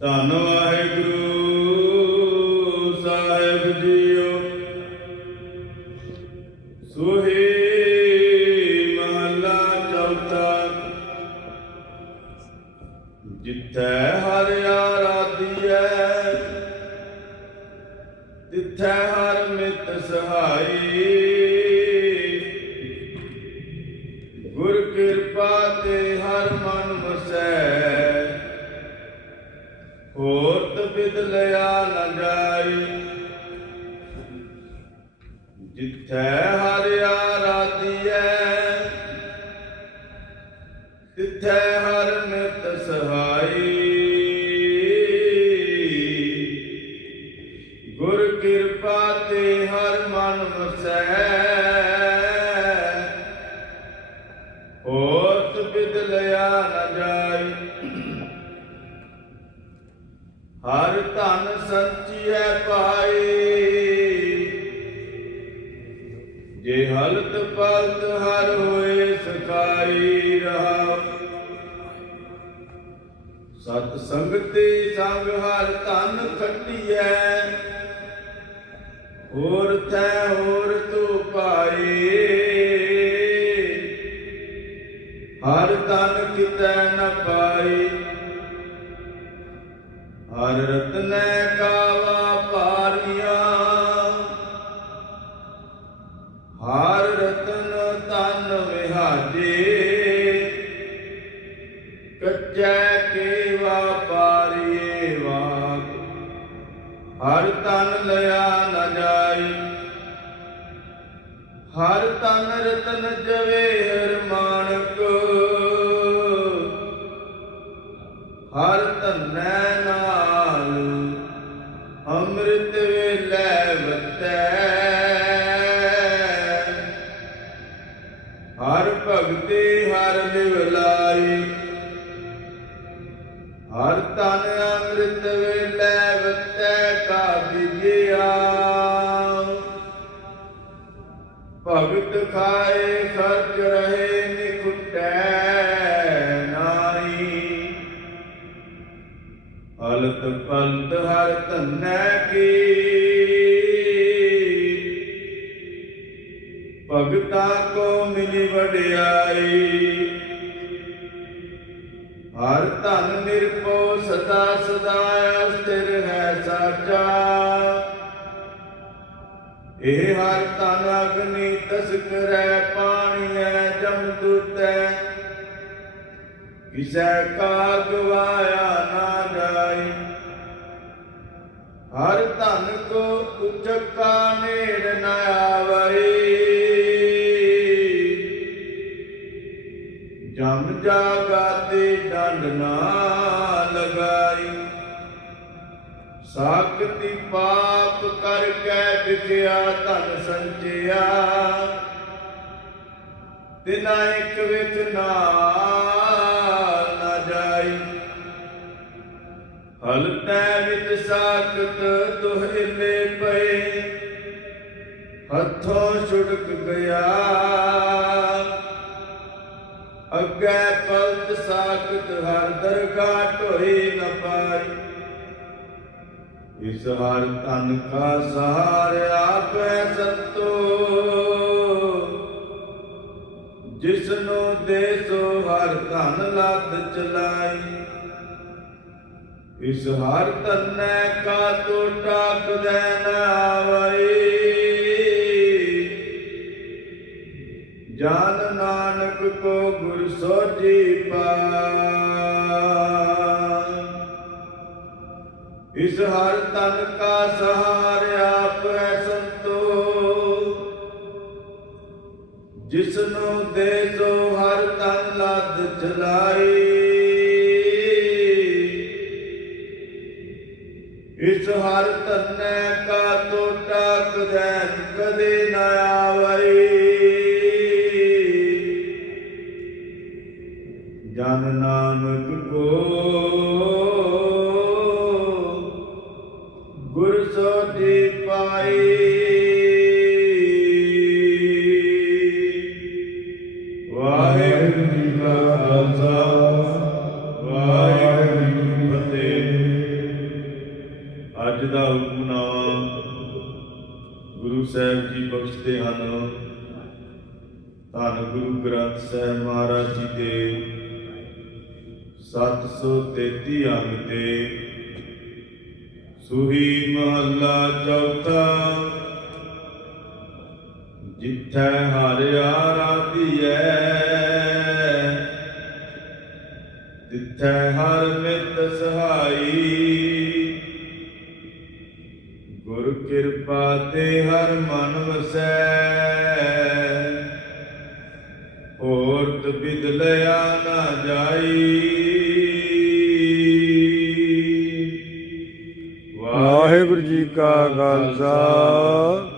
ਧੰਨ ਵਾਹਿਗੁਰੂ ਸਾਹਿਬ ਜੀਓ। ਸੋਹੇ ਮਹਲਾ ਚੌਥਾ। ਜਿੱਥੈ ਹਰਿ ਆਰਾਧੀਐ ਤਿੱਥੈ ਹਰ ਮਿਤ ਸਹਾਈ। ਜਿੱਥੈ ਹਰਿ ਆਰਾਧੀਐ। ਤਿੱਥੈ ਹਰ ਮਿਤ ਸਹਾਈ। ਗੁਰ ਕਿਰਪਾ ਤੇ ਹਰ ਮਨ ਵਸੈ। ਹੋਤ ਬਿਦ ਨ ਜਾਈ। ਹਰ ਧਨ ਹੈ ਪਾਈ। ਜੇ ਹਲਤ ਪਲਤ ਹਰ ਹੋਏ ਸਕਾਈ ਰਹਾ। ਸਤ ਸੰਗਤੀ ਸੰਗ ਹਰ ਧਨ ਖੱਟੀਐ। ਹੋਰ ਤੈ ਹੋਰ ਤੂੰ ਪਾਈ ਹਰ ਤਨ ਕਿਤੈ ਨ ਪਾਈ। ਹਰ ਰਤਨੈ ਤਨ ਕੱਚੈ ਕੇ ਵਾਪਾਰੀਏ ਵਾਕ। ਹਰ ਤਨ ਲਿਆ ਨ ਜਾਈ ਹਰ ਤਨ ਰਤਨ ਜਵੇ ਹਰ ਮਾਣਕ ਹਰ ਤਨੈ ਨਾ ਹਰ ਤਨ ਅੰਮ੍ਰਿਤ ਵੇਲੇ ਵਤੈ ਕਾ ਵਿਗਿਆ ਭਗਤ ਖਾਏ ਖਰਚ ਰਹੇ ਨਿਖੁਟੈ ਨਾਹੀ। ਹਲਤ ਪੰਤ ਹਰ ਧਨੈ ਕੀ। ਭਗਤਾ ਕੋ ਮਿਲੀ ਵਡਿਆਈ ਸਦਾ ਸਦਾ ਅਸਥਿਰ ਹੈ ਸਾਚਾ। ਇਹ ਹਰ ਤਨ ਅਗਨੀ ਤਸਕਰੈ ਪਾਣੀ ਜਮ ਦੁਤੈ। ਕਿਸੈ ਕਾ ਗਵਾਇਆ ਨਾ ਜਾਈ। ਹਰ ਧਨ ਕੋ ਉਚਕਾ ਨੇੜ ਨ ਆਵਈ। ਜਮ ਜਾਗਾਤੇ ਡੰਡ ਨਾ ਸਾਖਤੀ ਪਾਪ ਕਰ ਕਰਕੇ ਵਿਖਿਆ ਧਨ ਸੰਚਿਆ। ਤਿਨਾ ਇੱਕ ਵਿਚ ਨਾਲ ਨਾ ਜਾਈ। ਹਲਤੈ ਵਿੱਚ ਸਾਖਤ ਦੁਹਿਲੇ ਪਏ। ਹੱਥੋਂ ਛੁੜਕ ਗਿਆ। ਅੱਗੇ ਪਲਤ ਸਾਖਤ ਹਰ ਦਰਗਾਹ ਢੋਈ ਨਾ ਪਾਈ। ਇਸ ਹਰ ਤਨ ਕਾ ਸਹਾਰਿਆ ਪੈ ਸੰਤੋ। ਜਿਸਨੂੰ ਦੇਸੋ ਹਰ ਧਨ ਲੱਦ ਚਲਾਈ। ਇਸ ਹਰ ਤਨੈ ਕਾ ਤੋ ਟਾਕਦੈ ਨ ਇਸ ਹਰ ਤਨ ਕਾ ਸਹਾਰਿਆ ਪੈ ਸੰਤੋ ਜਿਸਨੂੰ ਦੇ ਸੋ ਹਰ ਤਨ ਲੱਦ ਚਲਾਈ। ਇਸ ਹਰ ਤਨੈ ਕਾ ਟੋਟਾ ਕਦੈ ਕਦੇ ਨਾ ਗੁਰ ਸੋਜੀ ਪਾਈ ਵਾਹਿਗੁਰੂ ਜੀ ਕਾ ਖਾਲਸਾ, ਵਾਹਿਗੁਰੂ ਜੀ ਕੀ ਫਤਿਹ। ਦਾ ਹੁਕਮਨਾਮਾ ਗੁਰੂ ਸਾਹਿਬ ਜੀ ਬਖਸ਼ਦੇ ਹਨ। ਧੰਨ ਗੁਰੂ ਗ੍ਰੰਥ ਸਾਹਿਬ ਮਹਾਰਾਜ ਜੀ ਦੇ 733 ਅੰਗ ਤੇ ਸੁਹੀ ਮਹੱਲਾ ਚੌਥਾ। ਜਿੱਥੈ ਹਰਿ ਆਰਾਧੀਐ ਤਿੱਥੈ ਹਰ ਮਿਤ ਸਹਾਈ। ਗੁਰ ਕਿਰਪਾ ਤੇ ਹਰ ਮਨ ਵਸੈ। ਜੀ ਕਾ ਖਾਲਸਾ।